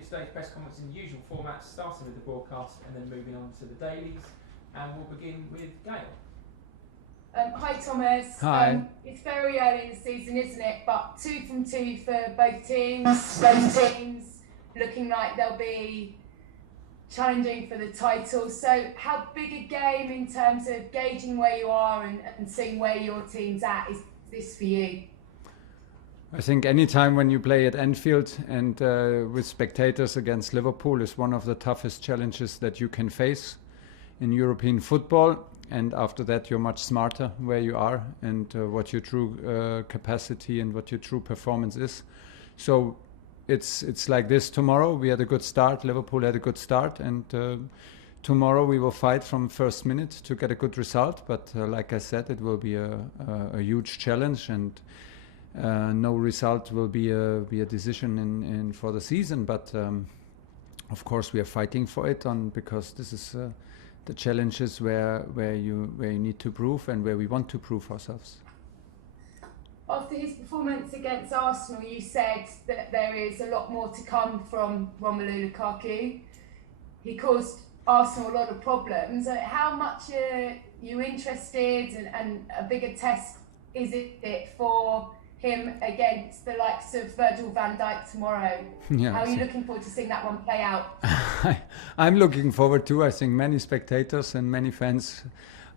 do today's press conference in the usual format, starting with the broadcast and then moving on to the dailies. And we'll begin with Gail. Hi Thomas. Hi. It's very early in the season, isn't it? But 2 from 2 for both teams. Both teams looking like they'll be challenging for the title. So how big a game in terms of gauging where you are and seeing where your team's at is this for you? I think any time when you play at Anfield and with spectators against Liverpool is one of the toughest challenges that you can face in European football. And after that, you're much smarter where you are and what your true capacity and what your true performance is. So it's like this tomorrow. We had a good start. Liverpool had a good start. And tomorrow we will fight from first minute to get a good result. But like I said, it will be a huge challenge. And no result will be a decision in for the season. But of course, we are fighting for it because this is the challenges where you need to prove and where we want to prove ourselves. After his performance against Arsenal, you said that there is a lot more to come from Romelu Lukaku. He caused Arsenal a lot of problems. How much are you interested and a bigger test is it for him against the likes of Virgil van Dijk tomorrow? Yeah, how are you looking forward to seeing that one play out? I'm looking forward to. I think many spectators and many fans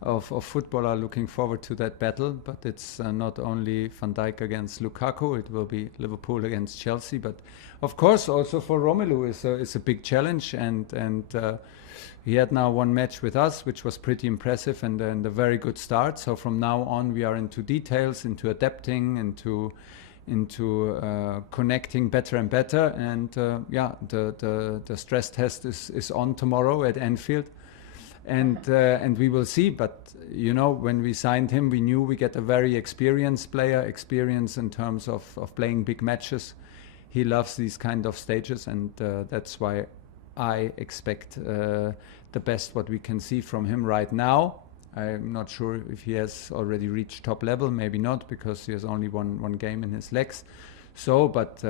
of football are looking forward to that battle. But it's not only Van Dijk against Lukaku. It will be Liverpool against Chelsea. But of course, also for Romelu is a big challenge. And he had now one match with us, which was pretty impressive and a very good start. So from now on, we are into details, into adapting, into connecting better and better. And the stress test is on tomorrow at Anfield. And we will see. But, you know, when we signed him, we knew we get a very experienced player, experience in terms of playing big matches. He loves these kind of stages, and that's why I expect the best what we can see from him right now. I'm not sure if he has already reached top level, maybe not, because he has only one game in his legs. So, but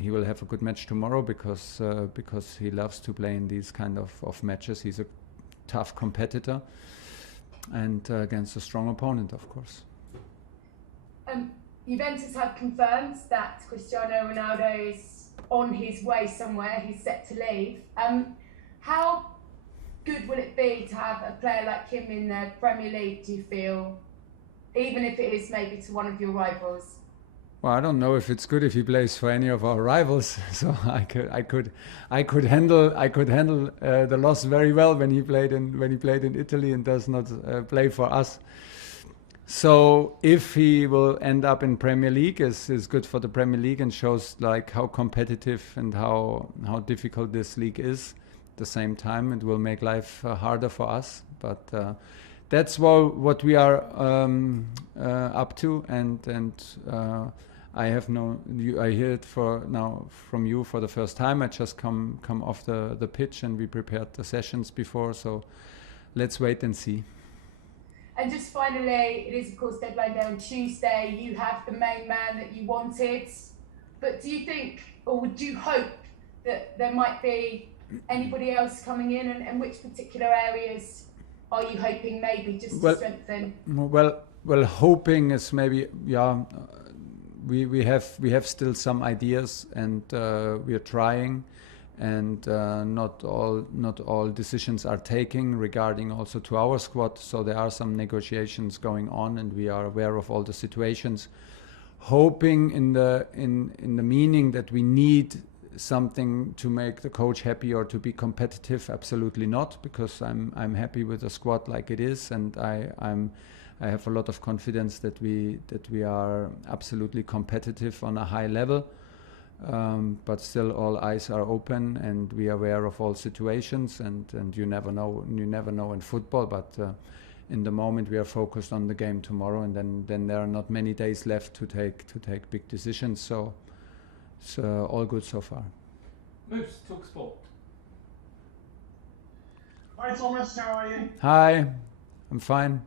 he will have a good match tomorrow because he loves to play in these kind of matches. He's a tough competitor and against a strong opponent, of course. Juventus have confirmed that Cristiano Ronaldo is on his way somewhere. He's set to leave. How good will it be to have a player like him in the Premier League, do you feel, even if it is maybe to one of your rivals? Well, I don't know if it's good if he plays for any of our rivals. So I could handle the loss very well when he played in Italy and does not play for us. So if he will end up in Premier League, is good for the Premier League and shows like how competitive and how difficult this league is. At the same time, it will make life harder for us. But that's what we are up to, and I hear it from you for the first time. I just come off the pitch, and we prepared the sessions before. So let's wait and see. And just finally, it is of course deadline day on Tuesday. You have the main man that you wanted, but do you think, or would you hope that there might be anybody else coming in, and which particular areas are you hoping maybe just to strengthen? Well, hoping is maybe, yeah. We have still some ideas, and we are trying, and not all decisions are taken regarding also to our squad. So there are some negotiations going on, and we are aware of all the situations. Hoping in the meaning that we need something to make the coach happy or to be competitive, absolutely not, because I'm happy with the squad like it is, and I have a lot of confidence that we are absolutely competitive on a high level. But still, all eyes are open, and we are aware of all situations. And you never know in football. But in the moment, we are focused on the game tomorrow, and then there are not many days left to take big decisions. So it's all good so far. Moves, talk sport. Hi Thomas, how are you? Hi, I'm fine.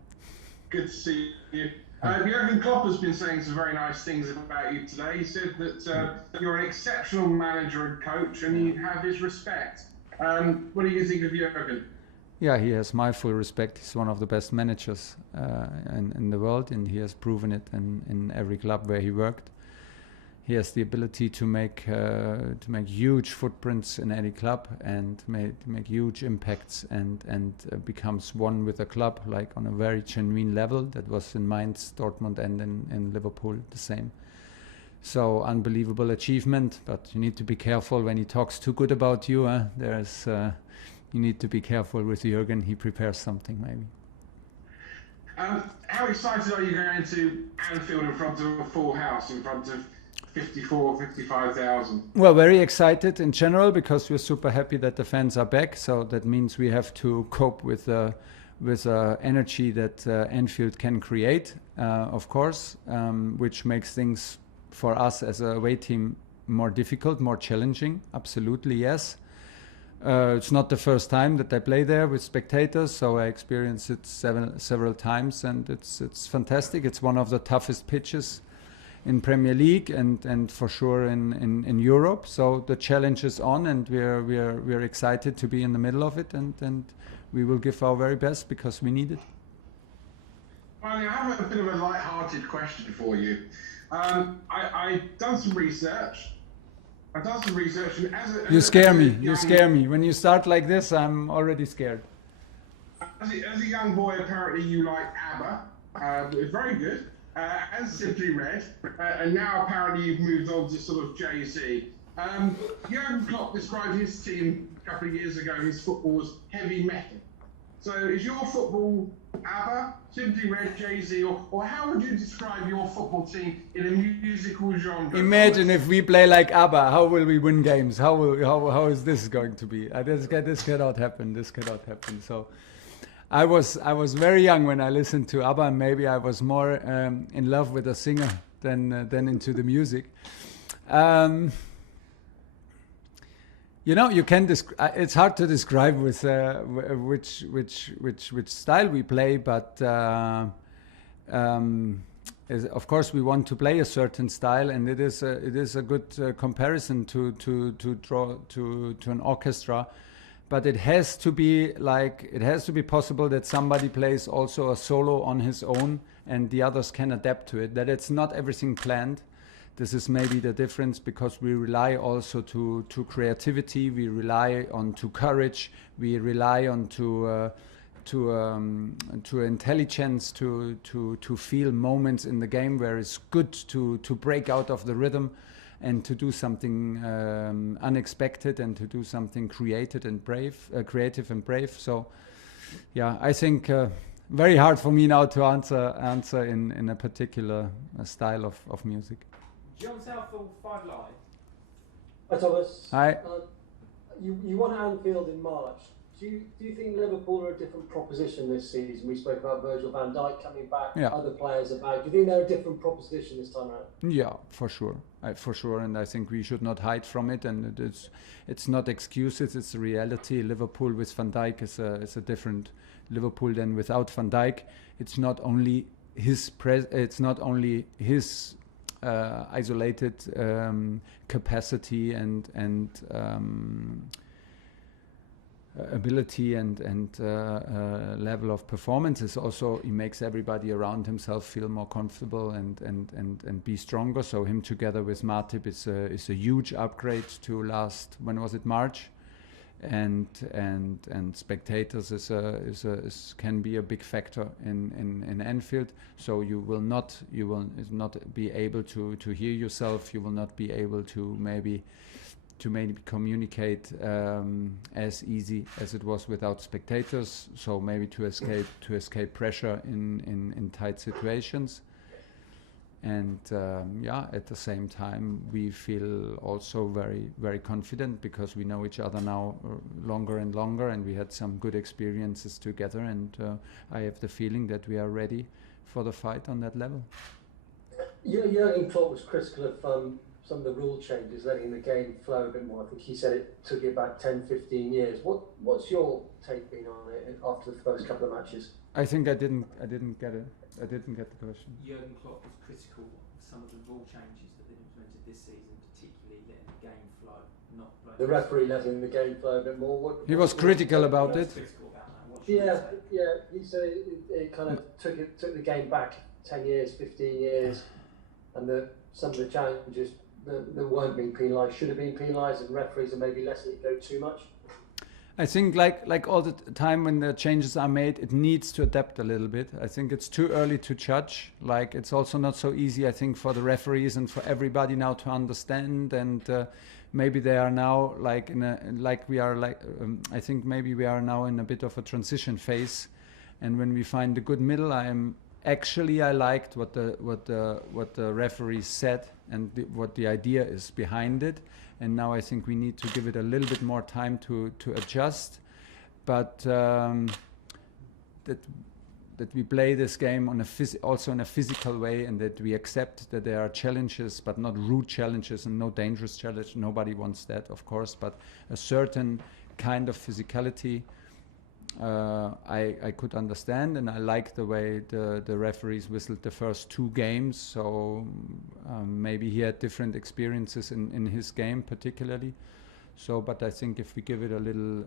Good to see you. Jurgen Klopp has been saying some very nice things about you today. He said that you're an exceptional manager and coach, and you have his respect. What do you think of Jurgen? Yeah, he has my full respect. He's one of the best managers in the world, and he has proven it in every club where he worked. He has the ability to make huge footprints in any club and make huge impacts and becomes one with the club, like on a very genuine level. That was in Mainz, Dortmund, and in Liverpool the same. So unbelievable achievement, but you need to be careful when he talks too good about you. You need to be careful with Jurgen. He prepares something maybe. How excited are you going to Anfield in front of a full house, in front of 55,000? Well, very excited in general because we're super happy that the fans are back. So that means we have to cope with energy that Anfield can create, of course, which makes things for us as a away team more difficult, more challenging. Absolutely, yes. It's not the first time that I play there with spectators, so I experienced it several times, and it's fantastic. It's one of the toughest pitches in Premier League and for sure in Europe. So the challenge is on, and we're excited to be in the middle of it, and we will give our very best because we need it. Well, I have a bit of a light-hearted question for you. I've done some research. And you scare me. You scare me. When you start like this, I'm already scared. As a young boy, apparently you like ABBA. It's very good. And Simply Red. And now apparently you've moved on to sort of Jay-Z. Jurgen Klopp described his team a couple of years ago, his football was heavy metal. So is your football ABBA, Simply Red, Jay-Z, or how would you describe your football team in a musical genre? Imagine if we play like ABBA, how will we win games? How is this going to be? This cannot happen. This cannot happen. So I was very young when I listened to ABBA, and maybe I was more in love with the singer than into the music. You can it's hard to describe with which style we play, but of course we want to play a certain style, and it is a good comparison to draw to an orchestra. But it has to be possible that somebody plays also a solo on his own, and the others can adapt to it. That it's not everything planned. This is maybe the difference, because we rely also to creativity, we rely on to courage, we rely on to intelligence, to feel moments in the game where it's good to break out of the rhythm and to do something unexpected and to do something creative and brave. So, yeah, I think very hard for me now to answer in a particular style of music. John Southall, 5 Live. Hi Thomas. Hi. You won at Anfield in March. Do you think Liverpool are a different proposition this season? We spoke about Virgil van Dijk coming back, other players are back. Do you think they're a different proposition this time around? Yeah, for sure. And I think we should not hide from it. And it's not excuses, it's a reality. Liverpool with Van Dijk is a different Liverpool than without Van Dijk. It's not only his isolated capacity and ability and level of performance. Is also, he makes everybody around himself feel more comfortable and be stronger. So him together with Matip is a huge upgrade to last, when was it, March? And spectators can be a big factor in Anfield. So you will not be able to hear yourself. You will not be able to maybe communicate as easy as it was without spectators. So maybe to escape pressure in tight situations. And at the same time, we feel also very, very confident because we know each other now longer and longer, and we had some good experiences together. And I have the feeling that we are ready for the fight on that level. Jurgen Klopp was critical of some of the rule changes, letting the game flow a bit more. I think he said it took it back 10, 15 years. What's your take been on it after the first couple of matches? I think I didn't get it. I didn't get the question. Jurgen Klopp was critical of some of the rule changes that they implemented this season, particularly letting the game flow, not blowing the referee letting the game flow a bit more. He was critical about it. Yeah. He said it kind of took the game back 10 years, 15 years, and some of the challenges that weren't being penalised should have been penalised, and referees are maybe letting it go too much. I think like all the time when the changes are made, it needs to adapt a little bit. I think it's too early to judge. Like, it's also not so easy, I think, for the referees and for everybody now to understand. And maybe they are now I think maybe we are now in a bit of a transition phase. And when we find a good middle, I liked what the referee said and what the idea is behind it. And now I think we need to give it a little bit more time to adjust, but that we play this game on also in a physical way, and that we accept that there are challenges, but not rude challenges and no dangerous challenge. Nobody wants that, of course, but a certain kind of physicality I could understand, and I like the way the referees whistled the first 2 games. So maybe he had different experiences in his game particularly. So, but I think if we give it a little,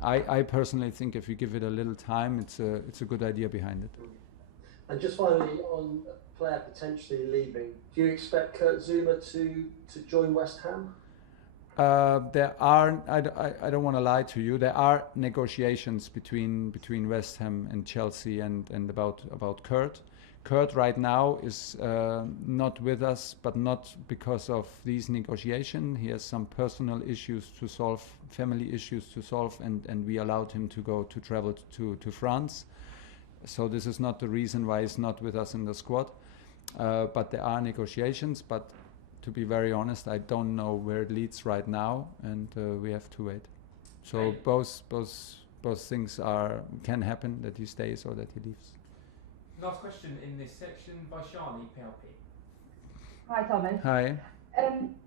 I personally think if we give it a little time, it's a good idea behind it. And just finally, on a player potentially leaving, do you expect Kurt Zouma to join West Ham? There are, I don't want to lie to you, there are negotiations between West Ham and Chelsea and about Kurt. Kurt right now is not with us, but not because of these negotiations. He has some personal issues to solve, family issues to solve, and we allowed him to travel to France. So this is not the reason why he's not with us in the squad. But there are negotiations, but to be very honest, I don't know where it leads right now, and we have to wait. So both things can happen, that he stays or that he leaves. Last question in this section by Shani, PLP. Hi, Thomas. Hi.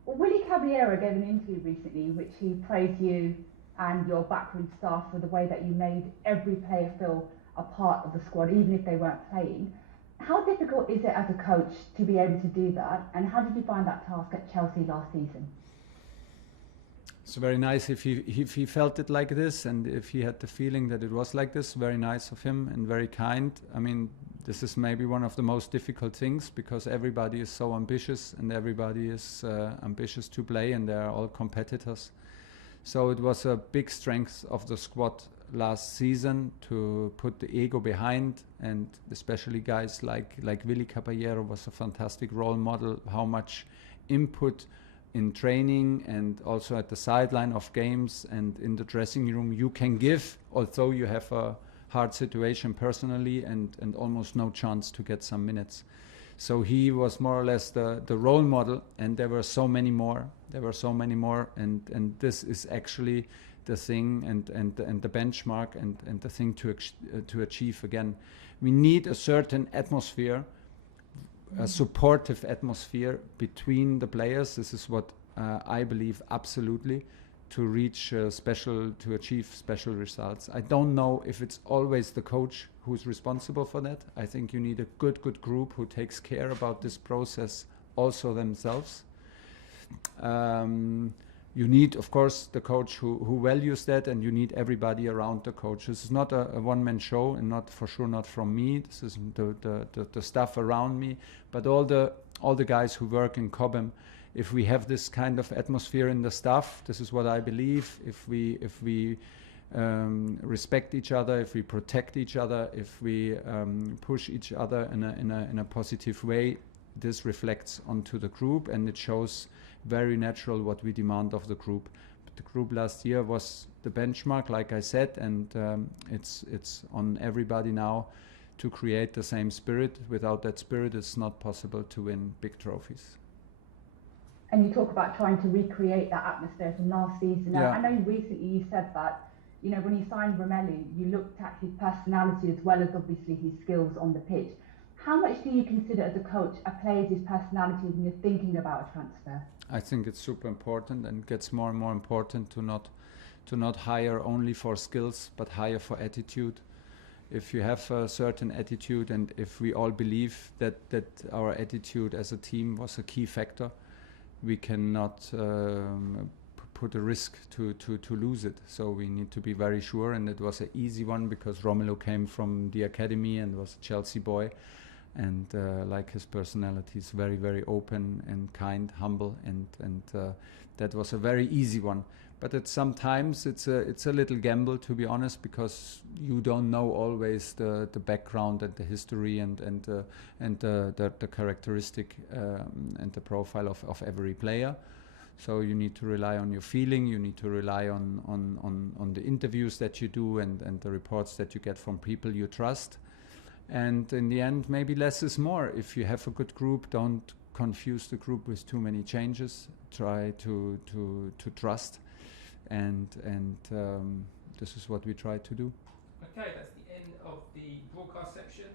Willy Caballero gave an interview recently which he praised you and your backroom staff for the way that you made every player feel a part of the squad, even if they weren't playing. How difficult is it as a coach to be able to do that, and how did you find that task at Chelsea last season? It's very nice if he felt it like this, and if he had the feeling that it was like this. Very nice of him and very kind. I mean, this is maybe one of the most difficult things, because everybody is so ambitious and everybody is ambitious to play, and they're all competitors. So it was a big strength of the squad last season to put the ego behind, and especially guys like Willy Caballero was a fantastic role model, how much input in training and also at the sideline of games and in the dressing room you can give, although you have a hard situation personally and almost no chance to get some minutes. So he was more or less the role model, and there were so many more. And this is actually the thing and the benchmark and the thing to achieve again. We need a certain atmosphere, a supportive atmosphere between the players. This is what I believe absolutely to achieve special results. I don't know if it's always the coach who's responsible for that. I think you need a good group who takes care about this process also themselves. You need, of course, the coach who values that, and you need everybody around the coach. This is not a one-man show, and not for sure not from me. This is the staff around me, but all the guys who work in Cobham. If we have this kind of atmosphere in the staff, this is what I believe. If we respect each other, if we protect each other, if we push each other in a positive way, this reflects onto the group, and it shows very natural what we demand of the group. But the group last year was the benchmark, like I said, and it's on everybody now to create the same spirit. Without that spirit, it's not possible to win big trophies. And you talk about trying to recreate that atmosphere from last season. Now, I know recently you said that, you know, when you signed Romelli, you looked at his personality as well as obviously his skills on the pitch. How much do you consider as a coach a player's personality when you're thinking about a transfer? I think it's super important, and gets more and more important to not hire only for skills, but hire for attitude. If you have a certain attitude, and if we all believe that our attitude as a team was a key factor, we cannot put a risk to lose it. So we need to be very sure, and it was an easy one because Romelu came from the academy and was a Chelsea boy, and like his personality is very, very open and kind, humble, and that was a very easy one. But at sometimes it's a little gamble, to be honest, because you don't know always the background and the history and the characteristic and the profile of every player. So you need to rely on your feeling. You need to rely on the interviews that you do and the reports that you get from people you trust. And in the end, maybe less is more. If you have a good group, don't confuse the group with too many changes. Try to trust. And this is what we try to do. Okay, that's the end of the broadcast section.